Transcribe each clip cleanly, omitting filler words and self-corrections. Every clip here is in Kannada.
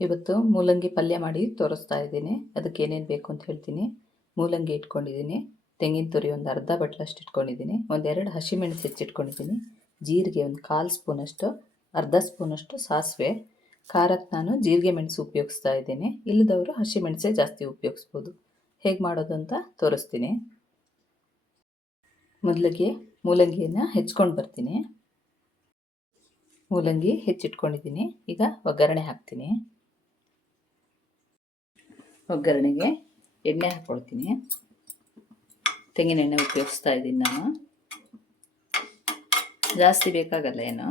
ಇವತ್ತು ಮೂಲಂಗಿ ಪಲ್ಯ ಮಾಡಿ ತೋರಿಸ್ತಾ ಇದ್ದೀನಿ. ಅದಕ್ಕೆ ಏನೇನು ಬೇಕು ಅಂತ ಹೇಳ್ತೀನಿ. ಮೂಲಂಗಿ ಇಟ್ಕೊಂಡಿದ್ದೀನಿ, ತೆಂಗಿನ ತುರಿ ಒಂದು ಅರ್ಧ ಬಟ್ಲಷ್ಟು ಇಟ್ಕೊಂಡಿದ್ದೀನಿ, ಒಂದೆರಡು ಹಸಿಮೆಣಸು ಹೆಚ್ಚಿಟ್ಕೊಂಡಿದ್ದೀನಿ, ಜೀರಿಗೆ ಒಂದು 1/4 ಸ್ಪೂನಷ್ಟು, ಅರ್ಧ ಸ್ಪೂನಷ್ಟು ಸಾಸಿವೆ. ಖಾರಕ್ಕೆ ನಾನು ಜೀರಿಗೆ ಮೆಣಸು ಉಪಯೋಗಿಸ್ತಾ ಇದ್ದೀನಿ. ಇಲ್ಲದವರು ಹಸಿಮೆಣಸೇ ಜಾಸ್ತಿ ಉಪಯೋಗಿಸ್ಬೋದು. ಹೇಗೆ ಮಾಡೋದು ಅಂತ ತೋರಿಸ್ತೀನಿ. ಮೊದಲಿಗೆ ಮೂಲಂಗಿಯನ್ನು ಹೆಚ್ಕೊಂಡು ಬರ್ತೀನಿ. ಮೂಲಂಗಿ ಹೆಚ್ಚಿಟ್ಕೊಂಡಿದ್ದೀನಿ. ಈಗ ಒಗ್ಗರಣೆ ಹಾಕ್ತೀನಿ. ಒಗ್ಗರಣೆಗೆ ಎಣ್ಣೆ ಹಾಕ್ಕೊಳ್ತೀನಿ. ತೆಂಗಿನ ಎಣ್ಣೆ ಉಪಯೋಗಿಸ್ತಾ ಇದ್ದೀನಿ ನಾನು. ಜಾಸ್ತಿ ಬೇಕಾಗಲ್ಲ ಏನು.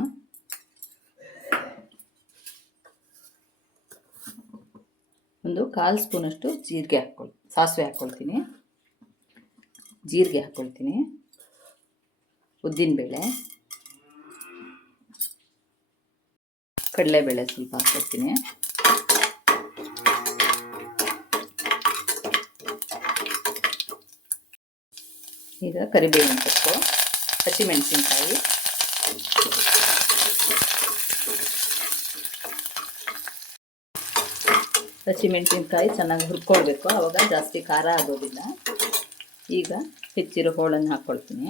ಒಂದು 1/4 ಸ್ಪೂನಷ್ಟು ಸಾಸಿವೆ ಹಾಕ್ಕೊಳ್ತೀನಿ. ಜೀರಿಗೆ ಹಾಕ್ಕೊಳ್ತೀನಿ. ಉದ್ದಿನಬೇಳೆ, ಕಡಲೆಬೇಳೆ ಸ್ವಲ್ಪ ಹಾಕ್ಕೊಳ್ತೀನಿ. ಈಗ ಕರಿಬೇವಿನ ಸೊಪ್ಪು, ಹಸಿಮೆಣಸಿನ್ಕಾಯಿ, ಹಸಿಮೆಣಸಿನ್ಕಾಯಿ ಚೆನ್ನಾಗಿ ಹುರ್ಕೊಳ್ಬೇಕು, ಆವಾಗ ಜಾಸ್ತಿ ಖಾರ ಆಗೋದಿಲ್ಲ. ಈಗ ಹೆಚ್ಚಿರೋ ಹೋಳನ್ನು ಹಾಕ್ಕೊಳ್ತೀನಿ.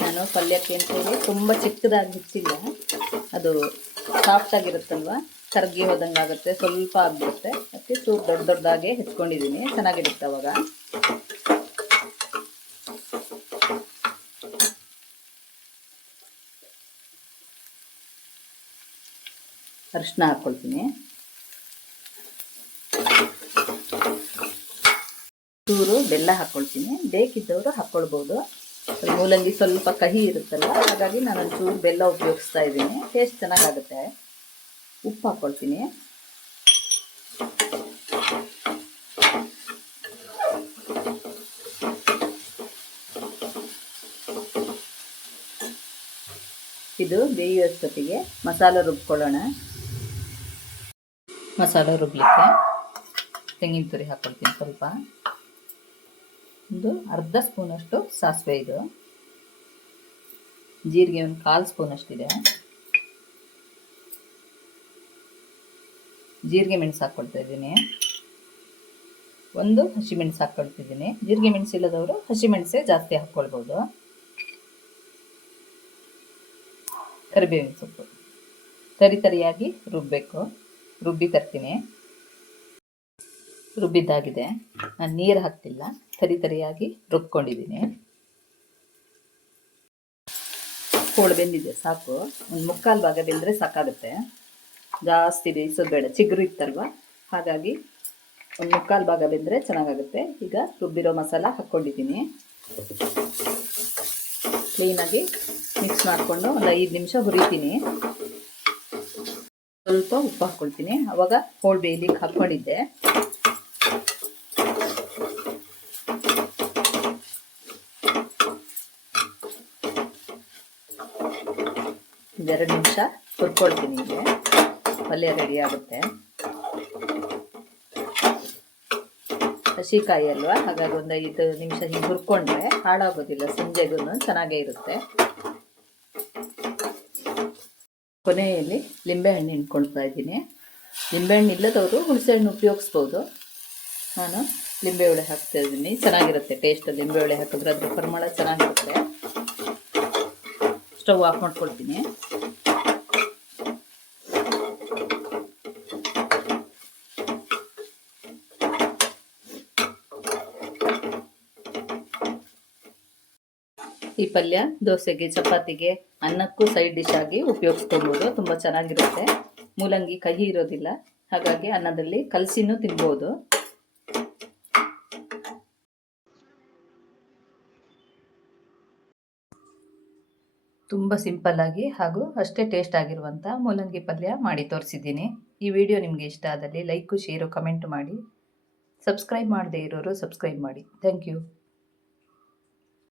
ನಾನು ಪಲ್ಯಕ್ಕೆ ಅಂತೇಳಿ ತುಂಬ ಚಿಕ್ಕದಾಗಿ ಹೆಚ್ಚಿಲ್ಲ, ಅದು ಸಾಫ್ಟಾಗಿರುತ್ತಲ್ವ, ಕರಗಿ ಹೋದಂಗೆ ಆಗುತ್ತೆ, ಸ್ವಲ್ಪ ಆಗಿಬಿಡುತ್ತೆ. ಅದಕ್ಕೆ ಚೂರು ದೊಡ್ಡ ದೊಡ್ಡದಾಗೆ ಹೆಚ್ಕೊಂಡಿದ್ದೀನಿ, ಚೆನ್ನಾಗಿರುತ್ತೆ ಅವಾಗ. ಅರಿಶಿನ ಹಾಕ್ಕೊಳ್ತೀನಿ. ಚೂರು ಬೆಲ್ಲ ಹಾಕ್ಕೊಳ್ತೀನಿ. ಬೇಕಿದ್ದವರು ಹಾಕ್ಕೊಳ್ಬೋದು. ಮೂಲಂಗಿ ಸ್ವಲ್ಪ ಕಹಿ ಇರುತ್ತಲ್ಲ, ಹಾಗಾಗಿ ನಾನು ಒಂಚೂರು ಬೆಲ್ಲ ಉಪಯೋಗಿಸ್ತಾ ಇದ್ದೀನಿ. ಟೇಸ್ಟ್ ಚೆನ್ನಾಗಾಗುತ್ತೆ. ಉಪ್ಪು ಹಾಕ್ಕೊಳ್ತೀನಿ. ಇದು ಬೇಯುವಷ್ಟೊತ್ತಿಗೆ ಮಸಾಲೆ ರುಬ್ಕೊಳ್ಳೋಣ. ಮಸಾಲೆ ರುಬ್ಲಿಕ್ಕೆ ತೆಂಗಿನ ತುರಿ ಹಾಕ್ಕೊಳ್ತೀನಿ ಸ್ವಲ್ಪ. ಒಂದು ಅರ್ಧ ಸ್ಪೂನಷ್ಟು ಸಾಸಿವೆ, ಇದು ಜೀರಿಗೆ ಒಂದು 1/4 ಸ್ಪೂನಷ್ಟಿದೆ. ಜೀರಿಗೆ ಮೆಣಸು ಹಾಕ್ಕೊಳ್ತಾ ಇದ್ದೀನಿ. ಒಂದು ಹಸಿಮೆಣಸು ಹಾಕ್ಕೊಳ್ತಿದ್ದೀನಿ. ಜೀರಿಗೆ ಮೆಣಸು ಇಲ್ಲದವರು ಹಸಿಮೆಣಸೇ ಜಾಸ್ತಿ ಹಾಕ್ಕೊಳ್ಬೋದು. ಕರಿಬೇವಿನ ಸೊಪ್ಪು ತರಿಯಾಗಿ ರುಬ್ಬಬೇಕು. ರುಬ್ಬಿ ತರ್ತೀನಿ. ರುಬ್ಬಿದ್ದಾಗಿದೆ. ನಾನು ನೀರು ಹಾಕ್ತಿಲ್ಲ, ತರಿಯಾಗಿ ರುಬ್ಕೊಂಡಿದ್ದೀನಿ. ಹೋಳು ಬೆಂದಿದೆ, ಸಾಕು. ಒಂದು 3/4 ಭಾಗ ಬೆಂದರೆ ಸಾಕಾಗುತ್ತೆ. ಜಾಸ್ತಿ ಬೇಯಿಸೋದು ಬೇಡ, ಚಿಗುರು ಇತ್ತಲ್ವ, ಹಾಗಾಗಿ ಒಂದು 3/4 ಭಾಗ ಬೆಂದರೆ ಚೆನ್ನಾಗಾಗುತ್ತೆ. ಈಗ ರುಬ್ಬಿರೋ ಮಸಾಲ ಹಾಕ್ಕೊಂಡಿದ್ದೀನಿ. ಕ್ಲೀನಾಗಿ ಮಿಕ್ಸ್ ಮಾಡಿಕೊಂಡು ಒಂದು 5 ನಿಮಿಷ ಹುರಿತೀನಿ. ಸ್ವಲ್ಪ ಉಪ್ಪು ಹಾಕ್ಕೊಳ್ತೀನಿ. ಆವಾಗ ಹೋಳು ಬೇಯಲಿಕ್ಕೆ ಹಾಕ್ಕೊಂಡಿದ್ದೆ. ಒಂದೆರಡು ನಿಮಿಷ ಹುರ್ಕೊಳ್ತೀನಿ. ಹೀಗೆ ಪಲ್ಯ ರೆಡಿ ಆಗುತ್ತೆ. ಹಸಿಕಾಯಿ ಅಲ್ವಾ, ಹಾಗಾಗಿ ಒಂದು 5 ನಿಮಿಷ ಹಿಂಗೆ ಹುರ್ಕೊಂಡ್ರೆ ಹಾಳಾಗೋದಿಲ್ಲ, ಸಂಜೆಗೂ ಚೆನ್ನಾಗೇ ಇರುತ್ತೆ. ಕೊನೆಯಲ್ಲಿ ಲಿಂಬೆಹಣ್ಣು ಹಿಂಡ್ಕೊಳ್ತಾ ಇದ್ದೀನಿ. ಲಿಂಬೆಹಣ್ಣು ಇಲ್ಲದವರು ಹುಣಸೆಹಣ್ಣು ಉಪಯೋಗಿಸ್ಬೋದು. ನಾನು ಲಿಂಬೆ ಹಾಕ್ತಾ ಇದ್ದೀನಿ. ಚೆನ್ನಾಗಿರುತ್ತೆ ಟೇಸ್ಟ್. ಲಿಂಬೆ ಹಾಕಿದ್ರೆ ಅದ್ರ ಪರಿಮಳ ಚೆನ್ನಾಗಿರುತ್ತೆ. ಸ್ಟವ್ ಆಫ್ ಮಾಡ್ಕೊಳ್ತೀನಿ. ಈ ಪಲ್ಯ ದೋಸೆಗೆ, ಚಪಾತಿಗೆ, ಅನ್ನಕ್ಕೂ ಸೈಡ್ ಡಿಶ್ ಆಗಿ ಉಪಯೋಗಿಸ್ಕೊಬೋದು. ತುಂಬ ಚೆನ್ನಾಗಿರುತ್ತೆ. ಮೂಲಂಗಿ ಕಹಿ ಇರೋದಿಲ್ಲ, ಹಾಗಾಗಿ ಅನ್ನದಲ್ಲಿ ಕಲಸಿನೂ ತಿನ್ಬೋದು. ತುಂಬ ಸಿಂಪಲ್ಲಾಗಿ ಹಾಗೂ ಅಷ್ಟೇ ಟೇಸ್ಟ್ ಆಗಿರುವಂಥ ಮೂಲಂಗಿ ಪಲ್ಯ ಮಾಡಿ ತೋರಿಸಿದ್ದೀನಿ. ಈ ವಿಡಿಯೋ ನಿಮಗೆ ಇಷ್ಟ ಆದಲ್ಲಿ ಲೈಕು, ಶೇರು, ಕಮೆಂಟ್ ಮಾಡಿ. ಸಬ್ಸ್ಕ್ರೈಬ್ ಮಾಡದೇ ಇರೋರು ಸಬ್ಸ್ಕ್ರೈಬ್ ಮಾಡಿ. Thank you.